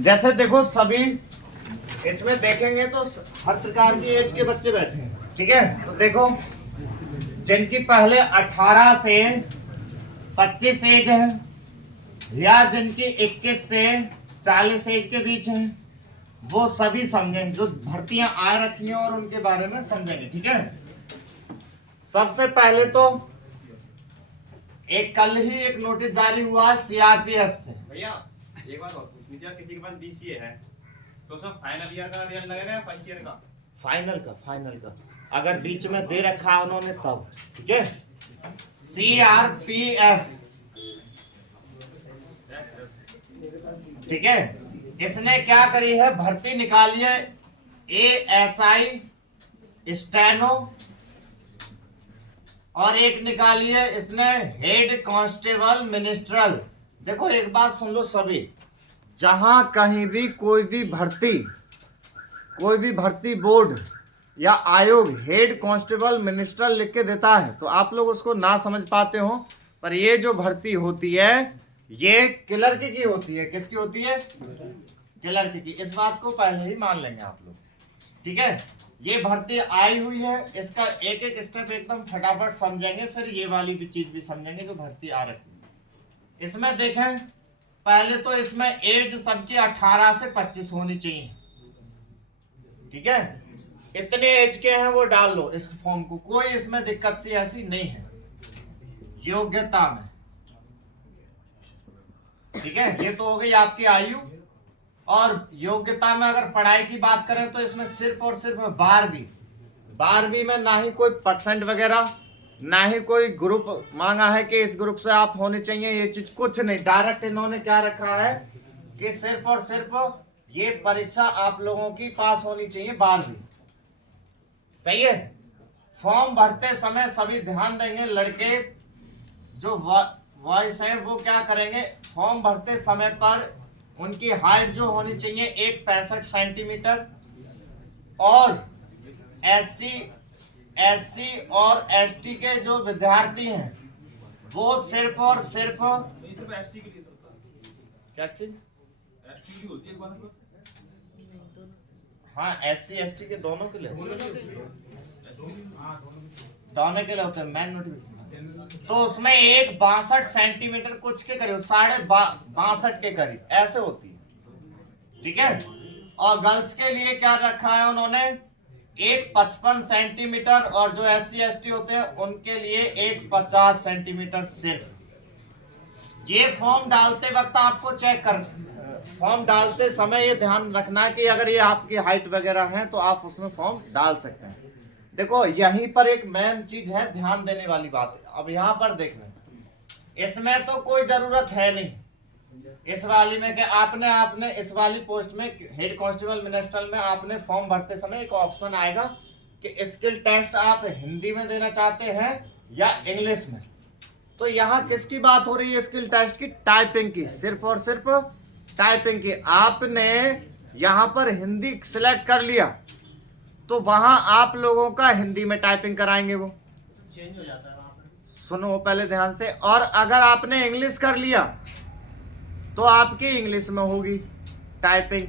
जैसे देखो सभी इसमें देखेंगे तो हर प्रकार की एज के बच्चे बैठे हैं, ठीक है। तो देखो जिनकी पहले 18 से 25 एज है या जिनकी 21 से 40 एज के बीच है, वो सभी समझें जो भर्तियां आ रखी हैं और उनके बारे में समझेंगे, ठीक है। सबसे पहले तो एक कल ही एक नोटिस जारी हुआ है सीआरपीएफ से। भैया एक बात और पूछनी थी, किसी के पास बीसीए है तो उसमें फाइनल ईयर का रिजल्ट लगेगा या फर्स्ट ईयर का? फाइनल का अगर बीच में दे रखा है उन्होंने तब, ठीक है। सीआरपीएफ, ठीक है, इसने क्या करी है, भर्ती निकाली है एएसआई स्टेनो और एक निकाली है इसने हेड कांस्टेबल मिनिस्ट्रल। देखो एक बात सुन लो सभी, जहां कहीं भी कोई भी भर्ती बोर्ड या आयोग हेड कांस्टेबल मिनिस्ट्रल लिख के देता है तो आप लोग उसको ना समझ पाते हो, पर ये जो भर्ती होती है ये क्लर्क की होती है। किसकी होती है? क्लर्क की। इस बात को पहले ही मान लेंगे आप लोग, ठीक है। ये भर्ती आई हुई है, इसका एक एक स्टेप एकदम फटाफट समझेंगे, फिर ये वाली भी चीज भी समझेंगे जो भर्ती आ रखी है। इसमें देखें पहले तो इसमें एज सबकी 18 से 25 होनी चाहिए, ठीक है। इतने एज के हैं वो डाल लो इस फॉर्म को, कोई इसमें दिक्कत सी ऐसी नहीं है। योग्यता में, ठीक है, ये तो हो गई आपकी आयु। और योग्यता में अगर पढ़ाई की बात करें तो इसमें सिर्फ और सिर्फ 12वीं में ना ही कोई परसेंट वगैरह, ना ही कोई ग्रुप मांगा है कि इस ग्रुप से आप होने चाहिए, ये चीज कुछ नहीं। डायरेक्ट इन्होंने क्या रखा है कि सिर्फ और सिर्फ ये परीक्षा आप लोगों की पास होनी चाहिए 12वीं, सही है। फॉर्म भरते समय सभी ध्यान देंगे, लड़के जो वॉइस है वो क्या करेंगे, फॉर्म भरते समय पर उनकी हाइट जो होनी चाहिए 1.65 सेंटीमीटर, और एससी और एसटी के जो विद्यार्थी हैं वो सिर्फ और सिर्फ क्या चीज, हाँ एससी एसटी के दोनों के लिए होते हैं मेन नोटिफिकेशन। तो उसमें 1.62 सेंटीमीटर कुछ के करीब, 62.5 के करीब ऐसे होती है, ठीक है। और गर्ल्स के लिए क्या रखा है उन्होंने, 1.55 सेंटीमीटर, और जो एससी एसटी होते हैं उनके लिए 1.50 सेंटीमीटर सिर्फ। ये फॉर्म डालते वक्त आपको फॉर्म डालते समय ये ध्यान रखना है कि अगर ये आपकी हाइट वगैरह है तो आप उसमें फॉर्म डाल सकते हैं। देखो यहीं पर एक मेन चीज है ध्यान देने वाली बात है। अब यहाँ पर देख लें, इसमें तो कोई जरूरत है नहीं इस वाली में कि आपने इस वाली पोस्ट में हेड कांस्टेबल मिनिस्ट्रल में आपने फॉर्म भरते समय एक ऑप्शन आएगा कि स्किल टेस्ट आप हिंदी में देना चाहते हैं या इंग्लिश में। तो यहाँ किसकी बात हो रही है, स्किल टेस्ट की, टाइपिंग की, सिर्फ और सिर्फ टाइपिंग की। आपने यहाँ पर हिंदी सिलेक्ट कर लिया तो वहां आप लोगों का हिंदी में टाइपिंग कराएंगे, वो चेंज हो जाता है वहां पर। सुनो पहले ध्यान से। और अगर आपने इंग्लिश कर लिया तो आपकी इंग्लिश में होगी टाइपिंग।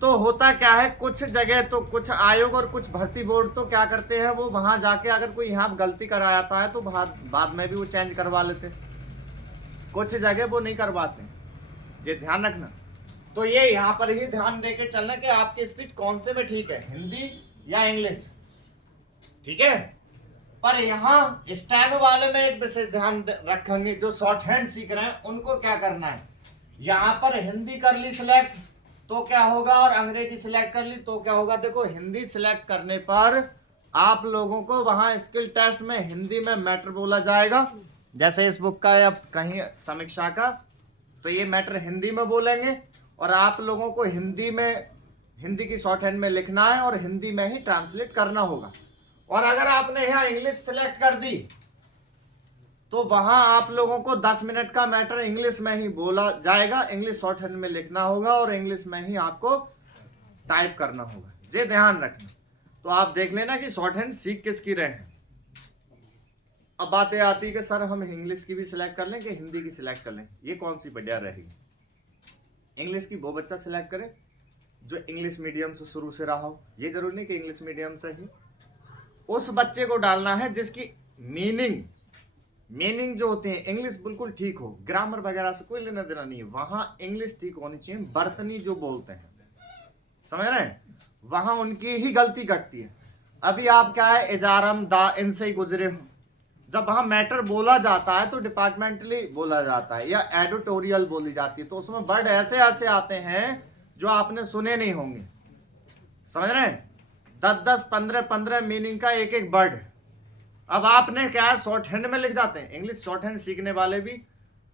तो होता क्या है, कुछ जगह तो कुछ आयोग और कुछ भर्ती बोर्ड तो क्या करते हैं, वो वहां जाके अगर कोई यहाँ गलती करा जाता है तो बाद में भी वो चेंज करवा लेते, कुछ जगह वो नहीं करवाते, ये ध्यान रखना। तो ये यहाँ पर ही ध्यान देके चलना कि आपकी स्पीड कौन से में ठीक है, हिंदी या इंग्लिश, ठीक है। पर यहाँ स्टेनो वाले में एक विशेष ध्यान रखेंगे, जो शॉर्ट हैंड सीख रहे हैं उनको क्या करना है, यहाँ पर हिंदी कर ली सिलेक्ट तो क्या होगा, और अंग्रेजी सिलेक्ट कर ली तो क्या होगा। देखो हिंदी सिलेक्ट करने पर आप लोगों को वहां स्किल टेस्ट में हिंदी में मैटर बोला जाएगा, जैसे इस बुक का या कहीं समीक्षा का, तो ये मैटर हिंदी में बोलेंगे और आप लोगों को हिंदी की शॉर्ट हैंड में लिखना है और हिंदी में ही ट्रांसलेट करना होगा। और अगर आपने यहाँ इंग्लिश सिलेक्ट कर दी तो वहां आप लोगों को 10 मिनट का मैटर इंग्लिश में ही बोला जाएगा, इंग्लिश शॉर्ट हैंड में लिखना होगा और इंग्लिश में ही आपको टाइप करना होगा, ये ध्यान रखना। तो आप देख लेना कि शॉर्ट हैंड सीख किसकी रहे हैं। अब बातें आती है कि सर हम इंग्लिश की भी सिलेक्ट कर लें कि हिंदी की सिलेक्ट कर लें, ये कौन सी बढ़िया रहेगी। इंग्लिश की वो बच्चा सिलेक्ट करे जो इंग्लिश मीडियम से शुरू से रहा हो, ये जरूरी नहीं कि इंग्लिश मीडियम से ही। उस बच्चे को डालना है जिसकी मीनिंग जो होते हैं इंग्लिश बिल्कुल ठीक हो, ग्रामर वगैरह से कोई लेना देना नहीं है, वहां इंग्लिश ठीक होनी चाहिए। बर्तनी जो बोलते हैं, समझ रहे हैं, वहां उनकी ही गलती कटती है। अभी आप क्या है, इजारम दा इनसे ही गुजरे हो, जब वहां मैटर बोला जाता है तो डिपार्टमेंटली बोला जाता है या एडिटोरियल बोली जाती है, तो उसमें वर्ड ऐसे ऐसे आते हैं जो आपने सुने नहीं होंगे, समझ रहे हैं, 10-10, 15-15 मीनिंग का एक एक वर्ड। अब आपने क्या है, शॉर्ट हैंड में लिख जाते हैं। इंग्लिश शॉर्ट हैंड सीखने वाले भी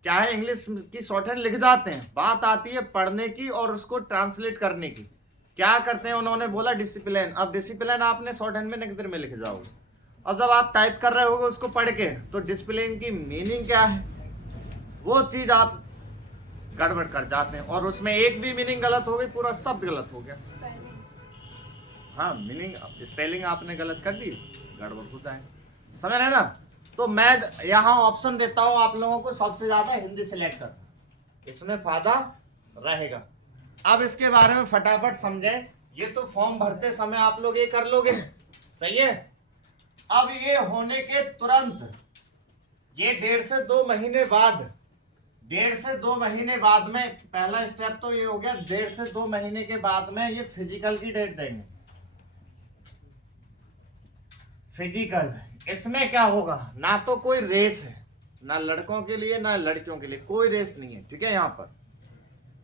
क्या है, इंग्लिश की शॉर्ट हैंड लिख जाते हैं। बात आती है पढ़ने की और उसको ट्रांसलेट करने की। क्या करते हैं, उन्होंने बोला डिसिप्लिन, अब डिसिप्लिन आपने शॉर्ट हैंड में नगदर में लिख जाओगे, और जब आप टाइप कर रहे होगे उसको पढ़ के, तो डिसिप्लिन की मीनिंग क्या है, वो चीज आप गड़बड़ कर जाते हैं, और उसमें एक भी मीनिंग गलत हो गई, पूरा शब्द गलत हो गया। हाँ, मीनिंग स्पेलिंग आपने गलत कर दी, गड़बड़ होता है, समझ रहे ना। तो मैं यहाँ ऑप्शन देता हूँ आप लोगों को, सबसे ज्यादा हिंदी सिलेक्ट करना, इसमें फायदा रहेगा। अब इसके बारे में फटाफट समझें। ये तो फॉर्म भरते समय आप लोग ये कर लोगे, सही है। अब ये होने के तुरंत, ये 1.5 से 2 महीने बाद, 1.5 से 2 महीने बाद में, पहला स्टेप तो ये हो गया, 1.5 से 2 महीने के बाद में ये फिजिकल की डेट देंगे। फिजिकल, इसमें क्या होगा, ना तो कोई रेस है, ना लड़कों के लिए ना लड़कियों के लिए, कोई रेस नहीं है, ठीक है। यहाँ पर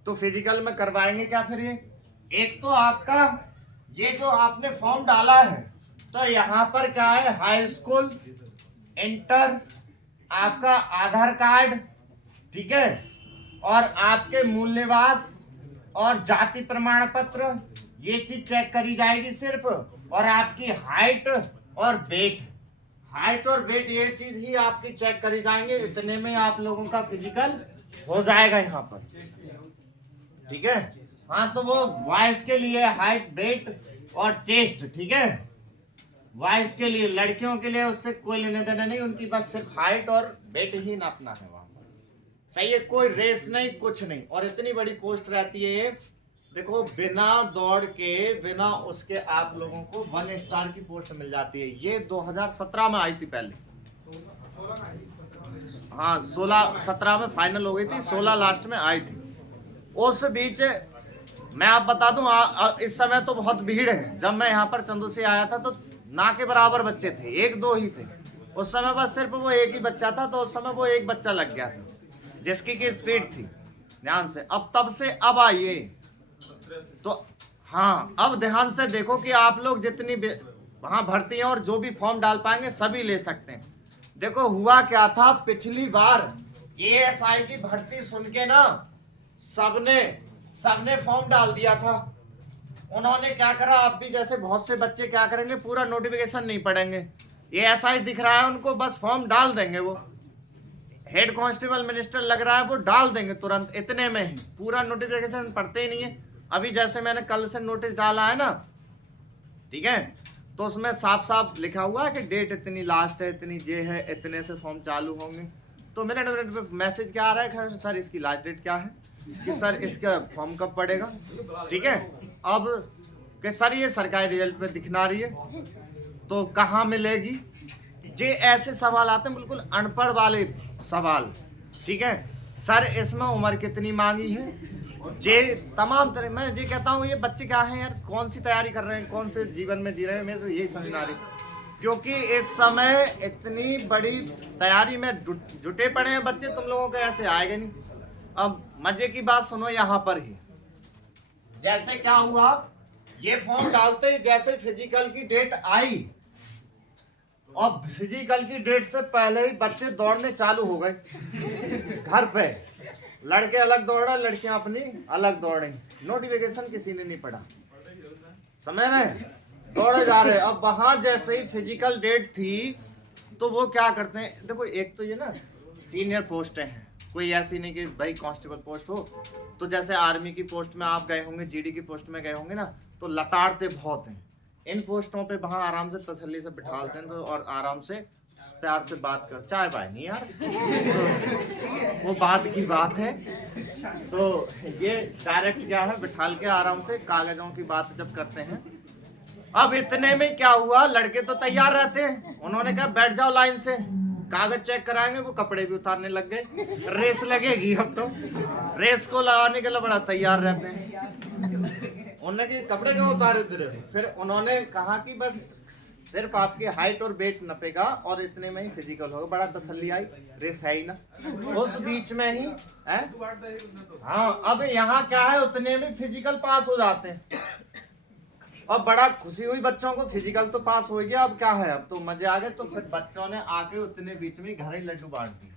तो फिजिकल में करवाएंगे क्या फिर, ये एक तो आपका ये जो आपने फॉर्म डाला है, तो यहाँ पर क्या है, हाई स्कूल, इंटर, आपका आधार कार्ड, ठीक है, और आपके मूल निवास और जाति प्रमाण पत्र, ये चीज चेक करी जाएगी सिर्फ, और आपकी हाइट और वेट, हाइट और वेट ये चीज ही आपकी चेक करी जाएंगे। इतने में आप लोगों का फिजिकल हो जाएगा यहाँ पर, ठीक है। हाँ, तो वो बॉयज के लिए हाइट, वेट और चेस्ट, ठीक है, बॉयज के लिए, लड़कियों के लिए उससे कोई लेने देना नहीं, उनकी बस सिर्फ हाइट और वेट ही नापना है वहां पर, सही है, कोई रेस नहीं, कुछ नहीं। और इतनी बड़ी पोस्ट रहती है ये, देखो, बिना दौड़ के, बिना उसके आप लोगों को 1 स्टार की पोस्ट मिल जाती है। ये 2017 में आई थी पहले, हाँ 16-17 में फाइनल हो गई थी, 16 लास्ट में आई थी। उस बीच मैं आप बता दूं, इस समय तो बहुत भीड़ है। जब मैं यहाँ पर चंदू से आया था तो ना के बराबर बच्चे थे, 1-2 ही थे उस समय, बस सिर्फ वो एक ही बच्चा था, तो उस समय वो एक बच्चा लग गया था जिसकी की स्पीड थी। ध्यान से, अब तब से अब आइए तो, हाँ, अब ध्यान से देखो कि आप लोग जितनी वहां भर्ती हैं और जो भी फॉर्म डाल पाएंगे सभी ले सकते हैं। देखो हुआ क्या था, पिछली बार ASI की भर्ती सुन के ना सबने फॉर्म डाल दिया था। उन्होंने क्या करा, आप भी जैसे बहुत से बच्चे क्या करेंगे, पूरा नोटिफिकेशन नहीं पढ़ेंगे, ASI दिख रहा है उनको, बस फॉर्म डाल देंगे, वो हेड कांस्टेबल मिनिस्टर लग रहा है वो डाल देंगे तुरंत, इतने में ही, पूरा नोटिफिकेशन पढ़ते ही नहीं है। अभी जैसे मैंने कल से नोटिस डाला है ना, ठीक है, तो उसमें साफ साफ लिखा हुआ है कि डेट इतनी लास्ट है, इतनी ये है, इतने से फॉर्म चालू होंगे। तो मेरे मैसेज क्या आ रहा है, सर इसकी लास्ट डेट क्या है, कि सर इसका फॉर्म कब पड़ेगा, ठीक है। अब कि सर ये सरकारी रिजल्ट पे दिखना रही है, तो कहाँ मिलेगी, ये ऐसे सवाल आते हैं, बिल्कुल अनपढ़ वाले सवाल, ठीक है। सर इसमें उम्र कितनी मांगी है, ये तमाम तरह, मैं ये कहता हूँ ये बच्चे क्या हैं यार, कौन सी तैयारी कर रहे हैं, कौन से जीवन में जी रहे हैं, मेरे तो यही समझ आ रही, क्योंकि इस समय इतनी बड़ी तैयारी में जुटे पड़े हैं बच्चे, तुम लोगों को ऐसे आएगा नहीं। अब मजे की बात सुनो, यहाँ पर ही जैसे क्या हुआ, ये फॉर्म डालते ही जैसे फिजिकल की डेट आई, और फिजिकल की डेट से पहले ही बच्चे दौड़ने चालू हो गए घर पे, लड़के अलग दौड़ा, लड़कियां अपनी अलग दौड़े, नोटिफिकेशन किसी ने नहीं पढ़ा, समझ रहे, दौड़े जा रहे। अब वहां जैसे ही फिजिकल डेट थी, तो वो क्या करते हैं, देखो एक तो ये ना सीनियर पोस्टें हैं, कोई ऐसी नहीं कि भाई कांस्टेबल पोस्ट हो, तो जैसे आर्मी की पोस्ट में आप गए होंगे, GD की पोस्ट में गए होंगे ना, तो लताड़ते बहुत हैं। इन पोस्टों पे वहां आराम से तसल्ली से बिठालते हैं, तो और आराम से प्यार से बात कर, चाय बाय नहीं यार तो वो बात की बात है। तो ये डायरेक्ट क्या है, बिठाल के आराम से कागजों की बात जब करते हैं। अब इतने में क्या हुआ, लड़के तो तैयार रहते हैं, उन्होंने कहा बैठ जाओ लाइन से, कागज चेक कराएंगे। वो कपड़े भी उतारने लग गए, रेस लगेगी अब तो। रेस को लगाने के लिए बड़ा तैयार रहते हैं। उन्होंने कि कपड़े क्यों उतारे तेरे? फिर उन्होंने कहा कि बस सिर्फ आपकी हाइट और वेट नपेगा और इतने में ही फिजिकल होगा। बड़ा तसल्ली आई, रेस है ही ना उस बीच में ही है। हाँ, अब यहाँ क्या है, उतने में फिजिकल पास हो जाते हैं और बड़ा खुशी हुई बच्चों को, फिजिकल तो पास हो गया। अब क्या है, अब तो मजे आ गए। तो फिर बच्चों ने आके उतने बीच में घर ही लड्डू बांट दिए,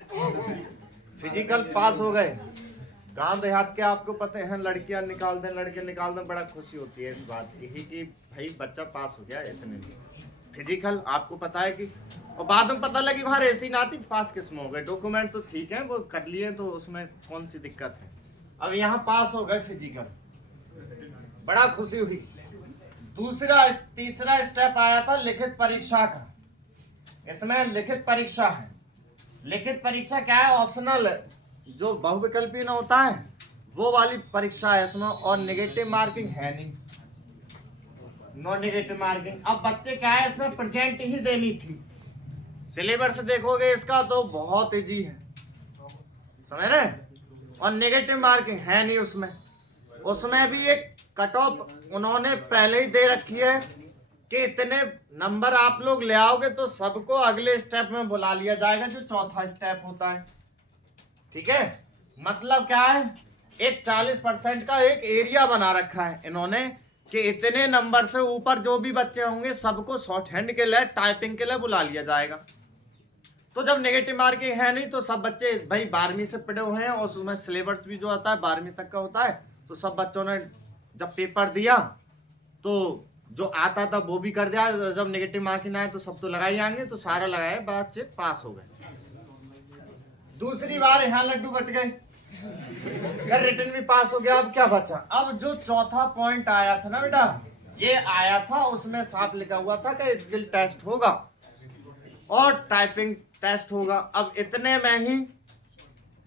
फिजिकल पास हो गए। गांव देहात के आपको पता है, लड़कियां निकाल दें लड़के निकाल दें, बड़ा खुशी होती है इस बात की कि भाई बच्चा पास हो गया इतने में। फिजिकल आपको पता है कि, और बाद में पता लगी वहां रेसी ना थी, पास किस्म हो गए। डॉक्यूमेंट तो ठीक है वो कर लिए, तो उसमें कौन सी दिक्कत है। अब यहाँ पास हो गए फिजिकल, बड़ा खुशी हुई। तीसरा स्टेप आया था लिखित परीक्षा का। इसमें लिखित परीक्षा है। लिखित परीक्षा क्या है, ऑप्शनल है, जो बहुविकल्पी ना होता है वो वाली परीक्षा है इसमें, और नेगेटिव मार्किंग है नहीं, नो नेगेटिव मार्किंग। अब बच्चे क्या है, इसमें प्रेजेंट ही देनी थी। सिलेबस देखोगे इसका तो बहुत इजी है, समझ रहे। और नेगेटिव मार्किंग है नहीं उसमें। उसमें भी एक कट ऑफ उन्होंने पहले ही दे रखी है कि इतने नंबर आप लोग ले आओगे तो सबको अगले स्टेप में बुला लिया जाएगा, जो चौथा स्टेप होता है। ठीक है, मतलब क्या है, एक 40% का एक एरिया बना रखा है इन्होंने कि इतने नंबर से ऊपर जो भी बच्चे होंगे सबको शॉर्ट हैंड के लिए, टाइपिंग के लिए बुला लिया जाएगा। तो जब नेगेटिव मार्किंग है नहीं तो सब बच्चे भाई 12वीं से पढ़े हुए हैं, और उसमें सिलेबस भी जो आता है 12वीं तक का होता है। तो सब बच्चों ने जब पेपर दिया तो जो आता था वो भी कर दिया। जब नेगेटिव मार्किंग आए तो सब तो लगा ही आएंगे, तो सारा लगाए, बच्चे पास हो गए। दूसरी बार यहाँ लड्डू बट गए, रिटर्न भी पास हो गया। अब क्या बचा, अब जो चौथा पॉइंट आया था ना बेटा, ये आया था, उसमें साफ लिखा हुआ था कि स्किल टेस्ट होगा और टाइपिंग टेस्ट होगा। अब इतने में ही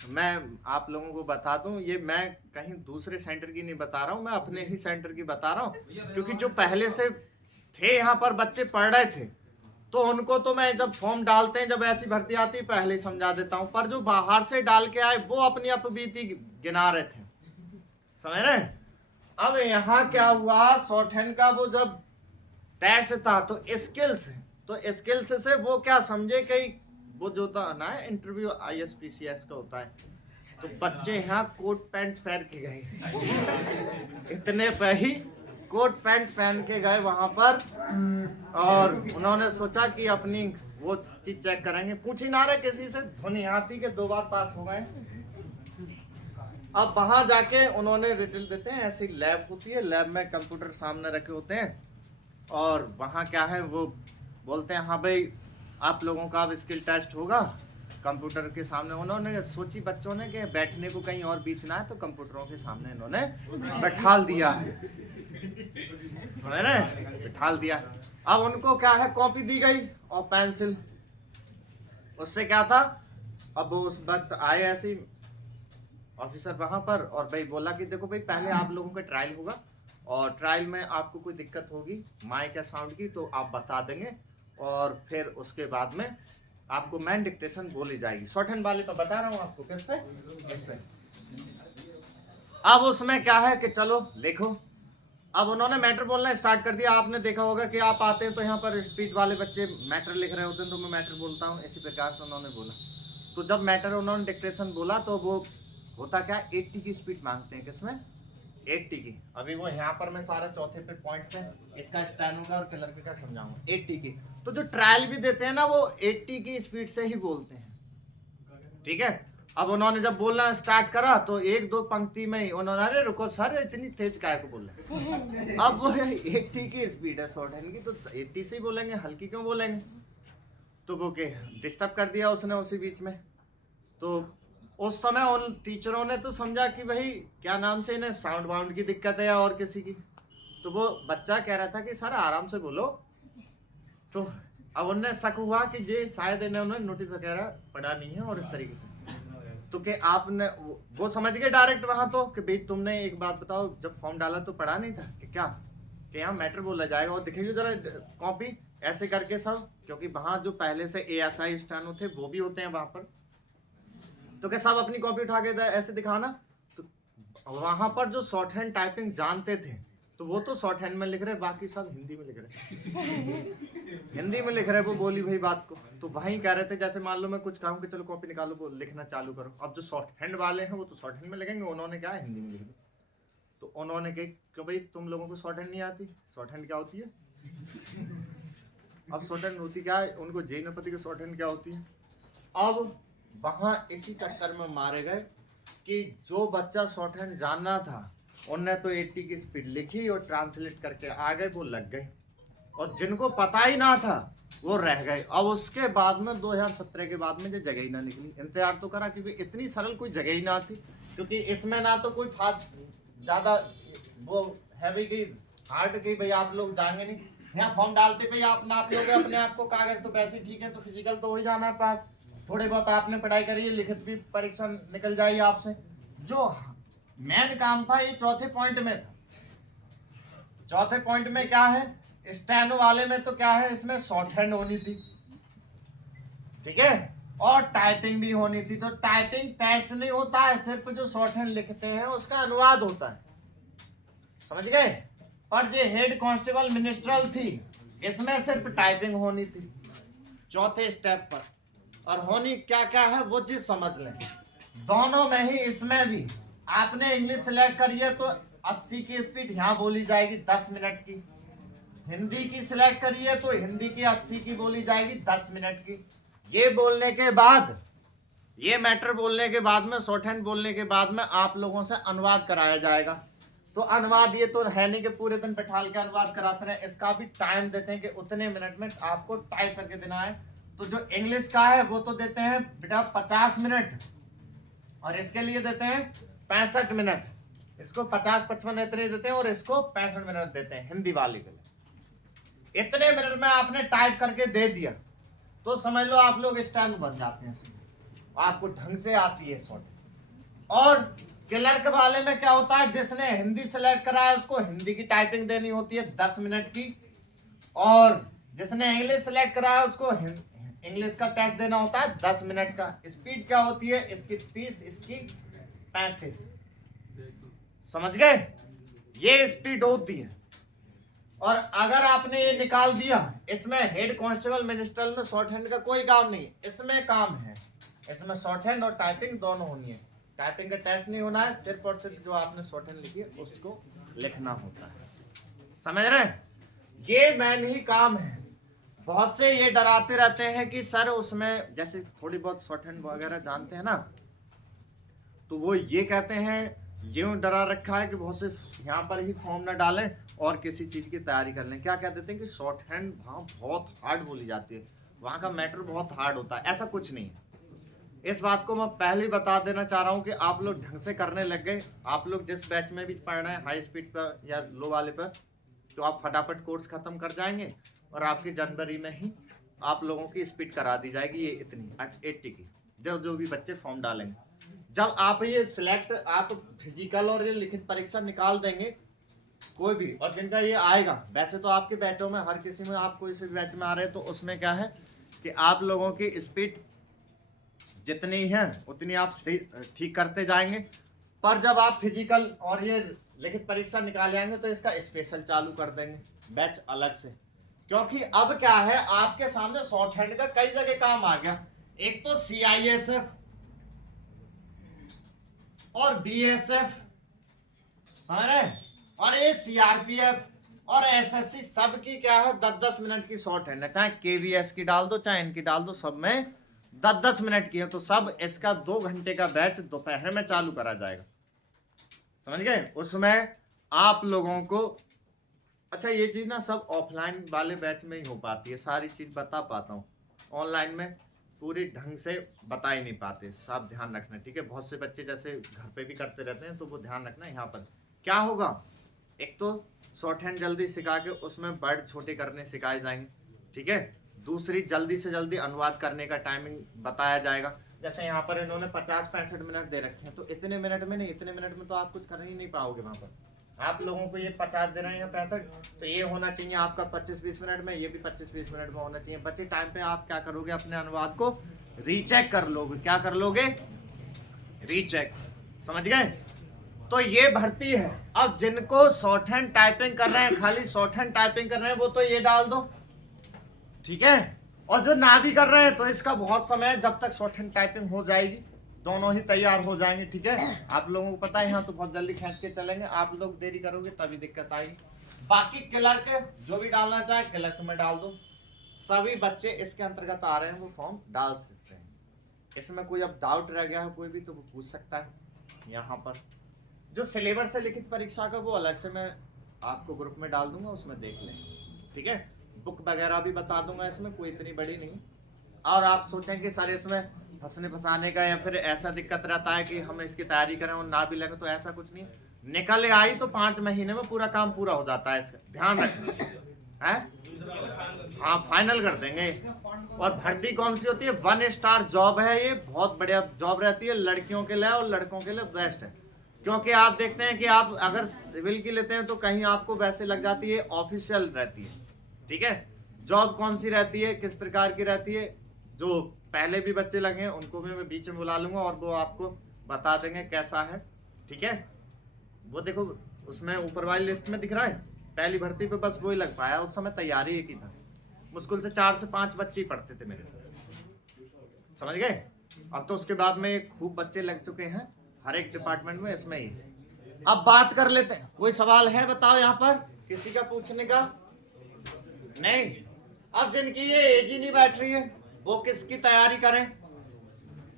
मैं आप लोगों को बता दूं, ये मैं कहीं दूसरे सेंटर की नहीं बता रहा हूं, मैं अपने ही सेंटर की बता रहा हूं, क्योंकि जो पहले से थे यहाँ पर बच्चे पढ़ रहे थे, तो उनको तो मैं जब फॉर्म डालते हैं, जब ऐसी भर्ती आती है, पहले ही समझा देता हूं। पर जो बाहर से डाल के आए वो अपनी अपबीती गिना रहे थे, समझ रहे हैं। अब यहाँ क्या हुआ, शॉर्ट हैंड का वो जब टेस्ट था तो स्किल्स से वो क्या समझे कि वो जो था ना इंटरव्यू ISPCS का होता है, तो बच्चे यहाँ कोट पैंट पहन के गए, इतने पे ही कोट पैंट पहन के गए वहां पर, और उन्होंने सोचा कि अपनी वो चीज चेक करेंगे। पूछ ही ना रहे किसी से, धुनी आती के 2 बार पास हो गए। अब वहां जाके उन्होंने रिटर्न देते हैं, ऐसी लैब होती है, लैब में कंप्यूटर सामने रखे होते हैं, और वहां क्या है, वो बोलते हैं हाँ भाई आप लोगों का अब स्किल टेस्ट होगा कंप्यूटर के सामने। उन्होंने सोची बच्चों ने कि बैठने को कहीं और बीच ना है, तो कंप्यूटरों के सामने इन्होंने बैठाल दिया है, समझ रहे, बैठाल दिया। अब उनको क्या है, कॉपी दी गई और पेंसिल। उससे क्या था, अब वो उस वक्त आए ऐसे ऑफिसर वहां पर, और भाई बोला कि देखो भाई पहले आप लोगों का ट्रायल होगा, और ट्रायल में आपको कोई दिक्कत होगी माइक या साउंड की तो आप बता देंगे, और फिर उसके बाद में आपको मैन डिक्टेशन बोली जाएगी। शॉर्ट हैंड वाले पे बता रहा हूँ आपको, किस पे, इस पे। अब उसमें क्या है कि चलो लिखो। अब उन्होंने मैटर बोलना स्टार्ट कर दिया। आपने देखा होगा कि आप आते हैं तो यहाँ पर स्पीच वाले बच्चे मैटर लिख रहे होते हैं, तो मैं मैटर बोलता हूँ, इसी प्रकार से उन्होंने बोला। तो जब मैटर उन्होंने डिक्टेशन बोला तो वो होता क्या, 80 की स्पीड मांगते हैं, किसमें, 80 की। अभी वो यहाँ पर मैं सारा चौथे पे पॉइंट पे इसका स्टैनो का और कलर का समझाऊंगा, 80 की। तो जो ट्रायल भी देते हैं ना वो 80 की स्पीड से ही बोलते हैं, ठीक है। अब उन्होंने जब बोलना स्टार्ट करा तो 1-2 पंक्ति में ही उन्होंने, अरे रुको सर इतनी तेज काहे को बोल रहे अब वो 80 की स्पीड है शॉर्ट हैंड की, तो 80 से ही बोलेंगे, हल्की क्यों बोलेंगे। तो वो के डिस्टर्ब कर दिया उसने उसी बीच में। तो उस समय उन टीचरों ने तो समझा कि भाई क्या नाम से इन्हें साउंड वाउंड की दिक्कत है या और किसी की। तो वो बच्चा कह रहा था कि सर आराम से बोलो, तो अब उन्हें शक हुआ कि ये शायद इन्होंने नोटिस वगैरह पढ़ा नहीं है और इस तरीके से तो कि आपने वो समझ गए डायरेक्ट वहां तो कि भाई तुमने एक बात बताओ जब फॉर्म डाला तो पढ़ा नहीं था कि क्या कि यहाँ मैटर बोला जाएगा और दिखेगी जरा कॉपी ऐसे करके सब क्योंकि वहां जो पहले से ASI स्टैनो थे वो भी होते हैं वहां पर तो क्या सब अपनी कॉपी उठा के ऐसे दिखाना तो वहां पर जो शॉर्ट हैंड टाइपिंग जानते थे तो वो तो शॉर्ट हैंड में लिख रहे बाकी सब हिंदी में लिख रहे हिंदी में लिख रहे वो बोली भाई बात को तो वहीं कह रहे थे जैसे मान लो मैं कुछ कहूँ कि चलो कॉपी निकालो वो लिखना चालू करो अब जो शॉर्ट हैंड वाले हैं वो तो शॉर्ट हैंड में लिखेंगे उन्होंने क्या है हिंदी में लिख दिया तो उन्होंने कहा कि भाई तुम लोगों को शॉर्ट हैंड नहीं आती शॉर्ट हैंड क्या होती है अब शॉर्ट हैंड होती क्या है उनको जे न पता कि शॉर्ट हैंड क्या होती है अब वहां इसी चक्कर में मारे गए कि जो बच्चा शॉर्ट हैंड जानना था उनने तो 80 की स्पीड लिखी और ट्रांसलेट करके आ गए वो लग गए और जिनको पता ही ना था वो रह गए अब उसके बाद में 2017 के बाद में जो जगह ही ना निकली इंतजार तो करा क्योंकि इतनी सरल कोई जगह ही ना थी क्योंकि इसमें ना तो कोई ज्यादा वो है भाई कि हार्ड की भाई आप लोग जाएंगे नहीं यहाँ फॉर्म डालते भाई आप नाप लोगे अपने आप को कागज तो वैसे ठीक है तो फिजिकल तो हो ही जाना है पास थोड़े बहुत आपने पढ़ाई करी है लिखित भी परीक्षा निकल जाएगी आपसे जो मेन काम था ये चौथे पॉइंट में था चौथे पॉइंट में क्या है स्टेनो वाले में तो क्या है इसमें शॉर्ट हैंड होनी थी ठीक है और टाइपिंग भी होनी थी तो टाइपिंग टेस्ट नहीं होता है सिर्फ जो शॉर्ट हैंड लिखते हैं उसका अनुवाद होता है समझ गए पर जो हेड कांस्टेबल मिनिस्ट्रल थी इसमें सिर्फ टाइपिंग होनी थी चौथे स्टेप पर और होनी क्या क्या है वो चीज समझ लें दोनों में ही इसमें भी आपने इंग्लिश सिलेक्ट करी है तो 80 की स्पीड यहाँ बोली जाएगी 10 मिनट की हिंदी की सिलेक्ट करी है तो हिंदी की 80 की बोली जाएगी 10 मिनट की ये बोलने के बाद ये मैटर बोलने के बाद में शॉर्ट हैंड बोलने के बाद में आप लोगों से अनुवाद कराया जाएगा तो अनुवाद ये तो है नहीं कि पूरे दिन बैठाल के अनुवाद कराते रहे इसका भी टाइम देते हैं कि उतने मिनट में आपको टाइप करके देना है तो जो इंग्लिश का है वो तो देते हैं बेटा 50 मिनट और इसके लिए देते हैं 65 मिनट इसको 50-55 इतने देते हैं और इसको 65 मिनट देते हैं हिंदी वाले के लिए इतने मिनट में आपने टाइप करके दे दिया तो समझ लो आप लोग स्टैंड बन जाते हैं आपको ढंग से आती है शॉर्ट और क्लर्क वाले में क्या होता है जिसने हिंदी सेलेक्ट करा है उसको हिंदी की टाइपिंग देनी होती है 10 मिनट की और जिसने इंग्लिश सेलेक्ट करा है उसको इंग्लिश का टेस्ट देना होता है 10 मिनट का स्पीड क्या होती है इसकी 30 इसकी 35 समझ गए ये स्पीड होती है और अगर आपने ये निकाल दिया इसमें हेड कांस्टेबल मिनिस्ट्रल में शॉर्ट हैंड का कोई काम नहीं इसमें काम है इसमें शॉर्ट हैंड और टाइपिंग दोनों होनी है टाइपिंग का टेस्ट नहीं होना है सिर्फ और सिर्फ जो आपने शॉर्ट हैंड लिखी है उसको लिखना होता है समझ रहे ये मेन ही काम है बहुत से ये डराते रहते हैं कि सर उसमें जैसे थोड़ी बहुत शॉर्ट हैंड वगैरह जानते हैं ना तो वो ये कहते हैं यूं डरा रखा है कि बहुत से यहाँ पर ही फॉर्म ना डालें और किसी चीज की तैयारी कर लें क्या कह देते हैं कि शॉर्ट हैंड वहाँ बहुत हार्ड बोली जाती है वहाँ का मैटर बहुत हार्ड होता है ऐसा कुछ नहीं है इस बात को मैं पहले ही बता देना चाह रहा हूँ कि आप लोग ढंग से करने लग गए आप लोग जिस बैच में भी पढ़ना है हाई स्पीड पर या लो वाले पर तो आप फटाफट कोर्स खत्म कर जाएंगे और आपकी जनवरी में ही आप लोगों की स्पीड करा दी जाएगी ये इतनी 80 की जो भी बच्चे फॉर्म डालेंगे जब आप ये सिलेक्ट आप फिजिकल और ये लिखित परीक्षा निकाल देंगे कोई भी और जिनका ये आएगा वैसे तो आपके बैचों में हर किसी में आप कोई से भी बैच में आ रहे हैं तो उसमें क्या है कि आप लोगों की स्पीड जितनी है उतनी आप ठीक करते जाएंगे पर जब आप फिजिकल और ये लिखित परीक्षा निकाल जाएंगे तो इसका स्पेशल चालू कर देंगे बैच अलग से क्योंकि अब क्या है आपके सामने शॉर्ट हैंड का कई जगह काम आ गया एक तो CISF और BSF समझ रहे और ये CRPF और SSC सबकी क्या है 10-10 मिनट की शॉर्ट हैंड है चाहे KVS की डाल दो चाहे इनकी डाल दो सब में 10-10 मिनट की है तो सब इसका 2 घंटे का बैच दोपहर में चालू करा जाएगा समझ गए उसमें आप लोगों को अच्छा ये चीज ना सब ऑफलाइन वाले बैच में ही हो पाती है सारी चीज बता पाता हूँ ऑनलाइन में पूरी ढंग से बता ही नहीं पाते सब ध्यान रखना ठीक है बहुत से बच्चे जैसे घर पे भी करते रहते हैं तो वो ध्यान रखना यहाँ पर क्या होगा एक तो शॉर्ट हैंड जल्दी सिखा के उसमें वर्ड छोटे करने सिखाए जाएंगे ठीक है दूसरी जल्दी से जल्दी अनुवाद करने का टाइमिंग बताया जाएगा। जैसे यहाँ पर इन्होंने 50-65 मिनट दे रखे हैं, तो इतने मिनट में नहीं, इतने मिनट में तो आप कुछ कर ही नहीं पाओगे वहाँ पर। आप लोगों को ये 50 दे रहे हैं या 65, तो ये होना चाहिए आपका 25-20 मिनट में, ये भी 25-20 मिनट में होना चाहिए। बचे टाइम पे आप क्या करोगे, अपने अनुवाद को रीचेक कर लोगे। क्या कर लोगे? रीचेक। समझ गए? तो ये भर्ती है। अब जिनको शॉर्ट हैंड टाइपिंग कर रहे हैं, खाली शॉर्ट हैंड टाइपिंग कर रहे हैं, वो तो ये डाल दो, ठीक है। और जो ना भी कर रहे हैं तो इसका बहुत समय है, जब तक शॉर्ट हैंड टाइपिंग हो जाएगी दोनों ही तैयार हो जाएंगे, ठीक है। आप लोगों को पता है यहाँ तो बहुत जल्दी खींच के चलेंगे, आप लोग देरी करोगे तभी दिक्कत आएगी। बाकी क्लर्क जो भी डालना चाहे क्लर्क में डाल दो। सभी बच्चे इसके अंतर्गत आ रहे हैं, वो फॉर्म डाल सकते हैं। इसमें कोई अब डाउट रह गया है कोई भी तो वो पूछ सकता है। यहाँ पर जो सिलेबस है लिखित परीक्षा का वो अलग से मैं आपको ग्रुप में डाल दूंगा, उसमें देख लें, ठीक है। बुक वगैरह भी बता दूंगा, इसमें कोई इतनी बड़ी नहीं। और आप सोचें कि सर इसमें फंसने फंसाने का या फिर ऐसा दिक्कत रहता है कि हम इसकी तैयारी करें और ना भी लगे, तो ऐसा कुछ नहीं। निकल आई तो 5 महीने में पूरा काम पूरा हो जाता है, इसका ध्यान रखना है। हाँ, फाइनल कर देंगे। और भर्ती कौन सी होती है? 1 स्टार जॉब है, ये बहुत बढ़िया जॉब रहती है लड़कियों के लिए, और लड़कों के लिए बेस्ट है। क्योंकि आप देखते हैं कि आप अगर सिविल की लेते हैं तो कहीं आपको वैसे लग जाती है, ऑफिशियल रहती है, ठीक है। जॉब कौन सी रहती है, किस प्रकार की रहती है, जो पहले भी बच्चे लगे हैं उनको भी मैं बीच में बुला लूंगा और वो आपको बता देंगे कैसा है, ठीक है। वो देखो उसमें ऊपर वाली लिस्ट में दिख रहा है, पहली भर्ती पे बस वही लग पाया, उस समय तैयारी एक ही था। मुश्किल से 4 से 5 बच्चे ही पढ़ते थे मेरे साथ, समझ गए। अब तो उसके बाद में खूब बच्चे लग चुके हैं हर एक डिपार्टमेंट में, इसमें ही। अब बात कर लेते हैं, कोई सवाल है बताओ यहाँ पर किसी का पूछने का? नहीं। अब जिनकी ये एज ही नहीं बैठ रही है वो किसकी तैयारी करें,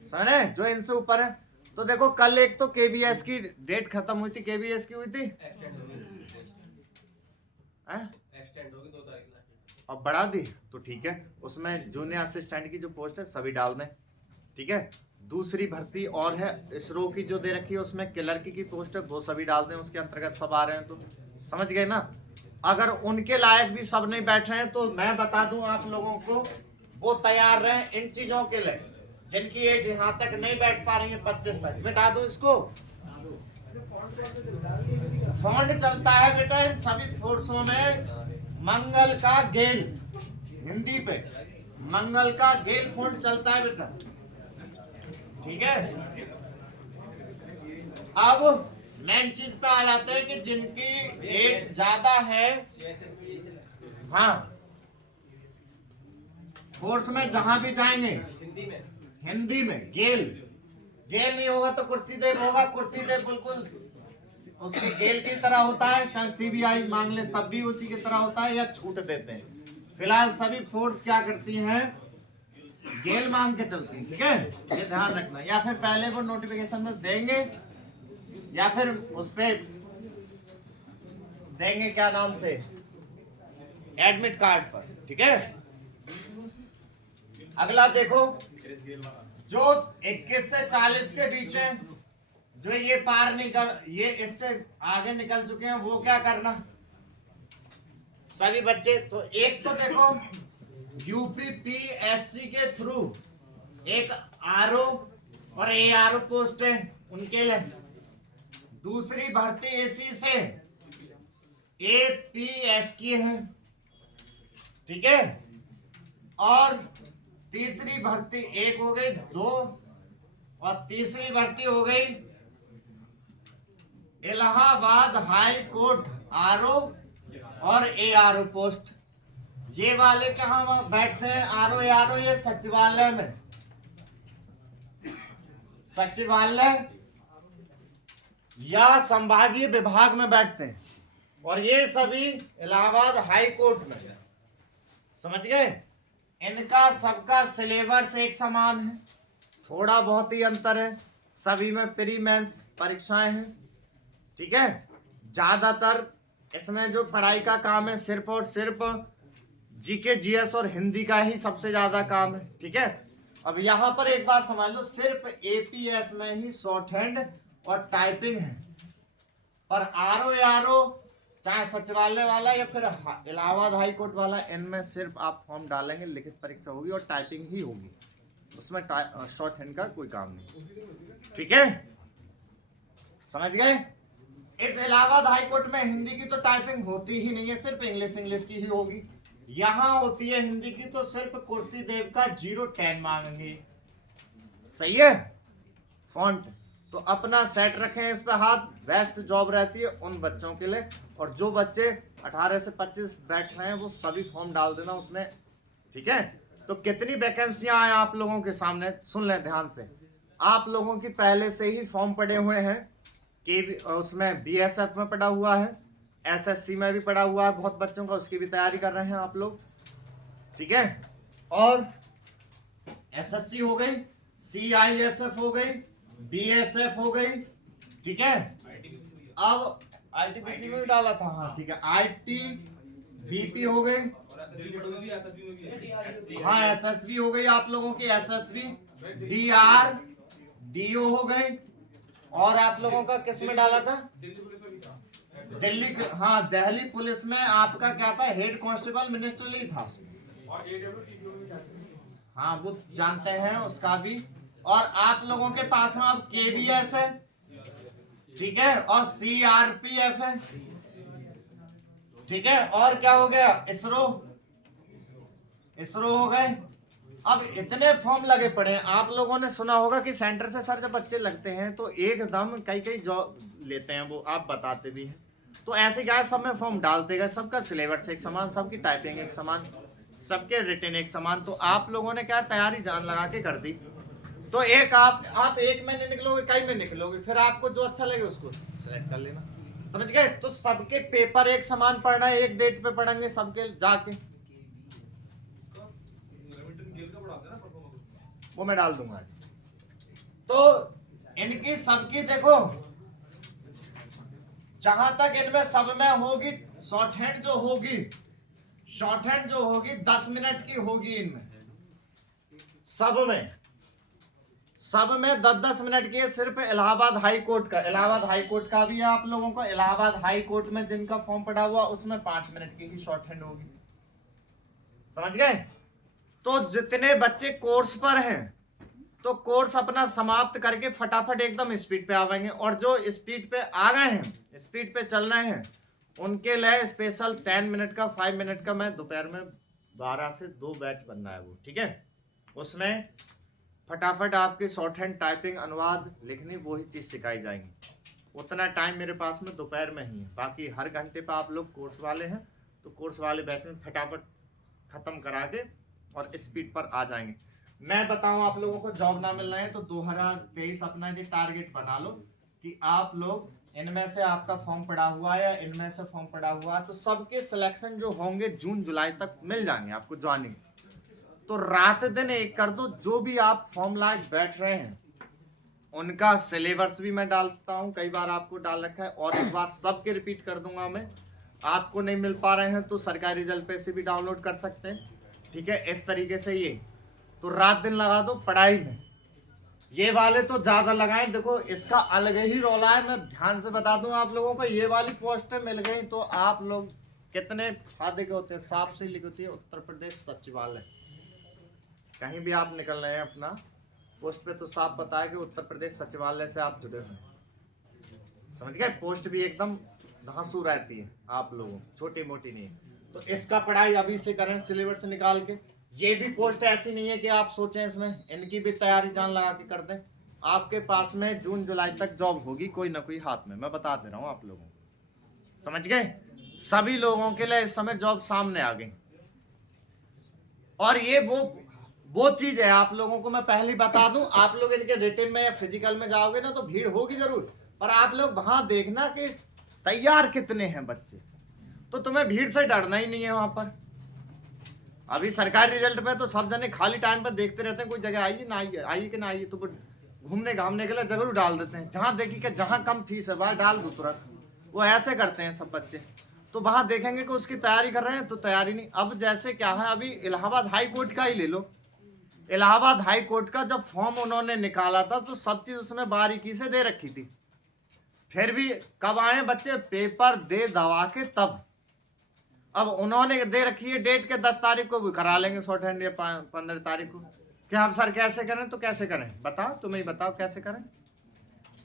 समझे, जो इनसे ऊपर है। तो देखो कल एक तो केबीएस की डेट खत्म हुई थी, केबीएस की हुई थी, एक्सटेंड होगी 2 तारीख अब बढ़ा दी तो ठीक है। उसमें जूनियर असिस्टेंट की जो पोस्ट है सभी डाल दें, ठीक है। दूसरी भर्ती और है इसरो की जो दे रखी है, उसमें क्लर्क की पोस्ट है, वो सभी डाल दें, उसके अंतर्गत सब आ रहे हैं, तो समझ गए ना। अगर उनके लायक भी सब नहीं बैठ रहे हैं तो मैं बता दूं आप लोगों को, वो तैयार रहे इन चीजों के लिए। जिनकी एज यहाँ तक नहीं बैठ पा रही है 25 तक, बैठा दूं इसको। फॉन्ट चलता है बेटा इन सभी फोर्सों में, मंगल का गेल, हिंदी पे मंगल का गेल फॉन्ट चलता है बेटा, ठीक है। अब मेन चीज पे आ जाते हैं कि जिनकी एज ज्यादा है, हाँ, फोर्स में जहां भी जाएंगे हिंदी में गेल, गेल नहीं होगा तो कुर्ती देव होगा, कुर्ती देव बिल्कुल उसके गेल की तरह होता है, चाहे सीबीआई मांग ले तब भी उसी की तरह होता है, या छूट देते हैं। फिलहाल सभी फोर्स क्या करती हैं, गेल मांग के चलती है, ठीक है, ये ध्यान रखना। या फिर पहले वो नोटिफिकेशन में देंगे या फिर उस पे देंगे क्या नाम से, एडमिट कार्ड पर, ठीक है। अगला देखो, जो 21 से 40 के बीच है, जो ये पार निकल, ये इससे आगे निकल चुके हैं, वो क्या करना सभी बच्चे। तो एक तो देखो यूपीपीएससी के थ्रू एक आरओ और एआरओ पोस्ट है उनके लिए। दूसरी भर्ती इसी से एपीएस की है, ठीक है। और तीसरी भर्ती एक हो गई, 2, और तीसरी भर्ती हो गई इलाहाबाद हाई कोर्ट आरओ और एआरओ पोस्ट। ये वाले कहाँ बैठते हैं, आरओ एआरओ, ये सचिवालय में, सचिवालय या संभागीय विभाग में बैठते हैं, और ये सभी इलाहाबाद हाई कोर्ट में। समझ गए। इनका सबका सिलेबस एक समान है, थोड़ा बहुत ही अंतर है, सभी में प्री मेंस परीक्षाएं हैं, ठीक है। ज्यादातर इसमें जो पढ़ाई का काम है सिर्फ और सिर्फ जीके जीएस और हिंदी का ही सबसे ज्यादा काम है, ठीक है। अब यहाँ पर एक बात समझ लो, सिर्फ एपीएस में ही शॉर्ट हैंड और टाइपिंग है, और आरओ चाहे सचिवालय वाला या फिर इलाहाबाद हाई कोर्ट वाला, इनमें सिर्फ आप फॉर्म डालेंगे, लिखित परीक्षा होगी और टाइपिंग ही होगी, उसमें शॉर्ट हैंड का कोई काम नहीं। ठीक है, समझ गए। इस इलाहाबाद हाई कोर्ट में हिंदी की तो टाइपिंग होती ही नहीं है, सिर्फ इंग्लिश की ही होगी। यहां होती है हिंदी की, तो सिर्फ कुर्ती देव का 010 मांगेंगे। सही है। फॉन्ट तो अपना सेट रखें इस पे हाथ। बेस्ट जॉब रहती है उन बच्चों के लिए, और जो बच्चे 18 से 25 बैठ रहे हैं वो सभी फॉर्म डाल देना उसमें। ठीक है, तो कितनी वैकेंसियां आए आप लोगों के सामने, सुन लें ध्यान से। आप लोगों की पहले से ही फॉर्म पड़े हुए हैं कि उसमें बीएसएफ में पड़ा हुआ है, एसएससी में भी पड़ा हुआ है बहुत बच्चों का, उसकी भी तैयारी कर रहे हैं आप लोग। ठीक है, और एसएससी हो गई, सीआईएसएफ हो गई, बीएसएफ हो गई। ठीक है, अब आईटीबीपी में भी डाला था, हाँ ठीक है, आईटीबीपी हो गई, हाँ एसएसवी हो गई आप लोगों की, एसएसवी, डीआर, डीओ हो गई, और आप लोगों का किस में डाला था, दिल्ली, हाँ दिल्ली पुलिस में आपका क्या था, हेड कांस्टेबल मिनिस्ट्रली था, हाँ वो जानते हैं उसका भी। और आप लोगों के पास में अब केवीएस है, ठीक है, और सीआरपीएफ है। ठीक है, और क्या हो गया, इसरो, इसरो हो गए। अब इतने फॉर्म लगे पड़े हैं। आप लोगों ने सुना होगा कि सेंटर से सर जब बच्चे लगते हैं तो एकदम कई कई जॉब लेते हैं, वो आप बताते भी हैं। तो ऐसे क्या, सब में फॉर्म डालते गए, सबका सिलेबस एक समान, सबकी टाइपिंग एक समान, सबके रिटन एक समान। तो आप लोगों ने क्या तैयारी जान लगा के कर दी। तो एक आप एक में नहीं निकलोगे, कई में निकलोगे, फिर आपको जो अच्छा लगे उसको सेलेक्ट कर लेना। समझ गए। तो सबके पेपर एक समान पढ़ना है, एक डेट पे पढ़ेंगे सबके जाके, वो मैं डाल दूंगा। तो इनकी सबकी देखो, जहां तक इनमें सब में होगी शॉर्ट हैंड जो होगी, शॉर्ट हैंड जो होगी 10 मिनट की होगी इनमें, सब में 10-10 मिनट की है। सिर्फ इलाहाबाद हाई कोर्ट का, इलाहाबाद हाई कोर्ट का भी है आप लोगों को। इलाहाबाद हाई कोर्ट में जिनका फॉर्म पड़ा हुआ उसमें 5 मिनट की ही शॉर्ट हैंड होगी। समझ गए। तो जितने बच्चे कोर्स पर हैं तो कोर्स अपना समाप्त करके फटाफट एकदम स्पीड पे आवेंगे, और जो स्पीड पे आ गए हैं, स्पीड पे चल रहे हैं, उनके लिए स्पेशल 10 मिनट का 5 मिनट का मैं दोपहर में 12 से 2 बैच बनना है वो। ठीक है, उसमें फटाफट आपकी शॉर्ट हैंड टाइपिंग, अनुवाद, लिखनी, वही चीज़ सिखाई जाएंगी। उतना टाइम मेरे पास में दोपहर में ही है। बाकी हर घंटे पर आप लोग कोर्स वाले हैं तो कोर्स वाले बैच में फटाफट खत्म करा के और स्पीड पर आ जाएंगे। मैं बताऊं आप लोगों को जॉब ना मिल रहे हैं तो 2023 अपना ये टारगेट बना लो कि आप लोग इनमें से आपका फॉर्म पड़ा हुआ है या इनमें से फॉर्म पड़ा हुआ है तो सबके सिलेक्शन जो होंगे जून जुलाई तक मिल जाएंगे आपको ज्वाइनिंग। तो रात दिन एक कर दो, जो भी आप फॉर्म लाए बैठ रहे हैं उनका सिलेबस भी मैं डालता हूं, कई बार आपको डाल रखा है, और एक बार सबके रिपीट कर दूंगा मैं। आपको नहीं मिल पा रहे हैं तो सरकारी रिजल्ट पे से भी डाउनलोड कर सकते हैं। ठीक है, इस तरीके से ये तो रात दिन लगा दो पढ़ाई में। ये वाले तो ज्यादा लगाएं, देखो इसका अलग ही रौला है। मैं ध्यान से बता दूं आप लोगों को, ये वाली पोस्ट मिल गई तो आप लोग कितने फायदे के होते हैं। साफ से लिखी होती है उत्तर प्रदेश सचिवालय, कहीं भी आप निकल रहे हैं अपना पोस्ट पे तो साफ बताया कि उत्तर प्रदेश सचिवालय से आप जुड़े हुए। समझ गए। पोस्ट भी एकदम धांसू रहती है आप लोगों, छोटी मोटी नहीं। तो इसका पढ़ाई अभी से करें सिलेबस से निकाल के। ये भी पोस्ट ऐसी नहीं है कि आप सोचें, इसमें इनकी भी तैयारी जान लगा के कर दें। आपके पास में जून जुलाई तक जॉब होगी कोई ना कोई हाथ में, मैं बता दे रहा हूं आप लोगों को। समझ गए। सभी लोगों के लिए इस समय जॉब सामने आ गई। और ये वो चीज है आप लोगों को मैं पहले ही बता दूं, आप लोग इनके रिटन में या फिजिकल में जाओगे ना तो भीड़ होगी जरूर, पर आप लोग वहां देखना कि तैयार कितने हैं बच्चे, तो तुम्हें भीड़ से डरना ही नहीं है वहां पर। अभी सरकारी रिजल्ट पे तो सब जने खाली टाइम पर देखते रहते हैं, कोई जगह आई ना आई कि ना आई, तो घूमने घामने के लिए जरूर डाल देते हैं। जहां देखी कि जहां कम फीस है वहां डाल दो तुरंत, वो ऐसे करते हैं सब बच्चे। तो वहां देखेंगे कि उसकी तैयारी कर रहे हैं तो तैयारी नहीं। अब जैसे क्या है, अभी इलाहाबाद हाई कोर्ट का ही ले लो। इलाहाबाद हाई कोर्ट का जब फॉर्म उन्होंने निकाला था तो सब चीज उसमें बारीकी से दे रखी थी फिर भी कब आए बच्चे, पेपर दे दवा के तब। अब उन्होंने दे रखी है डेट के 10 तारीख को, भी करा लेंगे शॉर्ट हैंड या 15 तारीख को। क्या हम सर कैसे करें, तो कैसे करें बताओ, तुम ही बताओ कैसे करें।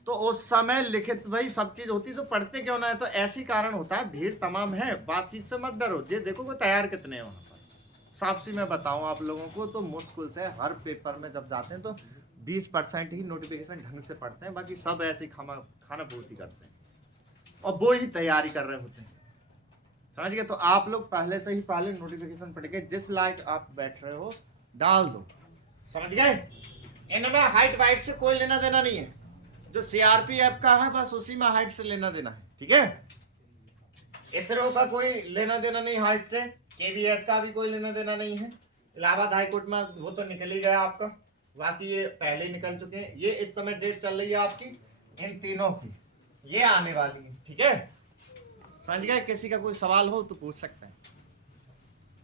तो उस समय लिखित भाई सब चीज होती तो पढ़ते क्यों ना है। तो ऐसी कारण होता है, भीड़ तमाम है, बातचीत से मत डरो। ये देखो को तैयार कितने हैं वहां पर। साफ सी मैं बताऊं आप लोगों को, तो मुश्किल से हर पेपर में जब जाते हैं तो 20% ही नोटिफिकेशन ढंग से पढ़ते हैं, बाकी सब ऐसे ही खाना पूर्ति करते हैं और वो ही तैयारी कर रहे होते हैं। समझ गए। तो आप लोग पहले से ही पहले नोटिफिकेशन पढ़ के जिस लायक आप बैठ रहे हो डाल दो। समझ गए। इनमें हाइट वाइट से कोई लेना देना नहीं है। जो सीआरपीएफ का है बस उसी में हाइट से लेना देना है, ठीक है। इसरो का कोई लेना देना नहीं हाइट से, केवीएस का भी कोई लेना देना नहीं है। इलाहाबाद हाईकोर्ट में वो तो निकल ही गया आपका, बाकी ये पहले ही निकल चुके हैं। ये इस समय डेट चल रही है आपकी इन तीनों की, ये आने वाली है, ठीक है। समझ गए। किसी का कोई सवाल हो तो पूछ सकते हैं।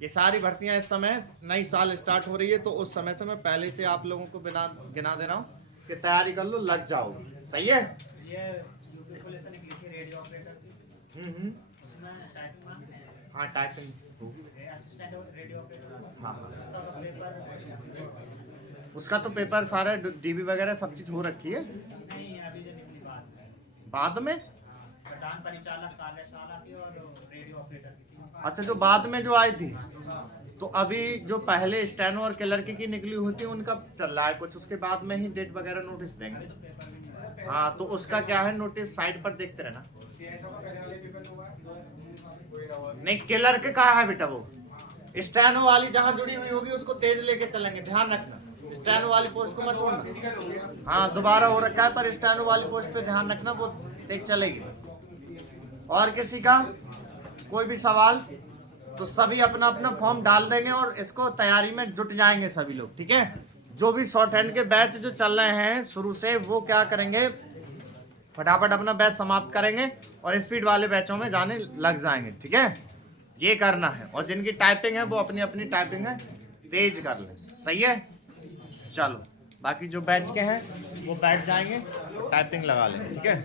ये सारी भर्तियां इस समय नई साल स्टार्ट हो रही है, तो उस समय से मैं पहले से आप लोगों को गिना दे रहा हूँ कि तैयारी कर लो, लग जाओ। सही है। ये यूपी पुलिस ने की थी रेडियो ऑपरेटर की, उसमें टाइपिंग मांगते हैं। हाँ टाइपिंग, असिस्टेंट रेडियो ऑपरेटर। हाँ उसका तो पेपर, उसका तो पेपर सारा डीबी वगैरह सब चीज हो रखी है। नहीं अभी जो निकली बात बाद में प्रधान परिचालक कार्यशाला की और रेडियो ऑपरेटर की थी। अच्छा, जो बाद में जो आई थी, तो अभी जो पहले स्टेनो और क्लर्क की निकली होती है उनका चल रहा है कुछ, उसके बाद में ही डेट वगैरह नोटिस देंगे। हाँ तो उसका क्या है, नोटिस साइड पर देखते रहना। नहीं क्लर्क का है बेटा, वो स्टेनो वाली जहाँ जुड़ी हुई होगी उसको तेज लेके चलेंगे, ध्यान रखना। स्टेनो वाली पोस्ट को मत छोड़ना। हाँ दोबारा हो रखा है, पर स्टेनो वाली पोस्ट पे ध्यान रखना, वो तेज चलेगी। और किसी का कोई भी सवाल तो सभी अपना अपना फॉर्म डाल देंगे और इसको तैयारी में जुट जाएंगे सभी लोग, ठीक है। जो भी शॉर्ट हैंड के बैच जो चल रहे हैं शुरू से, वो क्या करेंगे, फटाफट अपना बैच समाप्त करेंगे और स्पीड वाले बैचों में जाने लग जाएंगे, ठीक है। ये करना है। और जिनकी टाइपिंग है वो अपनी अपनी टाइपिंग है तेज कर लें, सही है। चलो बाकी जो बैच के हैं वो बैठ जाएंगे, टाइपिंग लगा लें, ठीक है।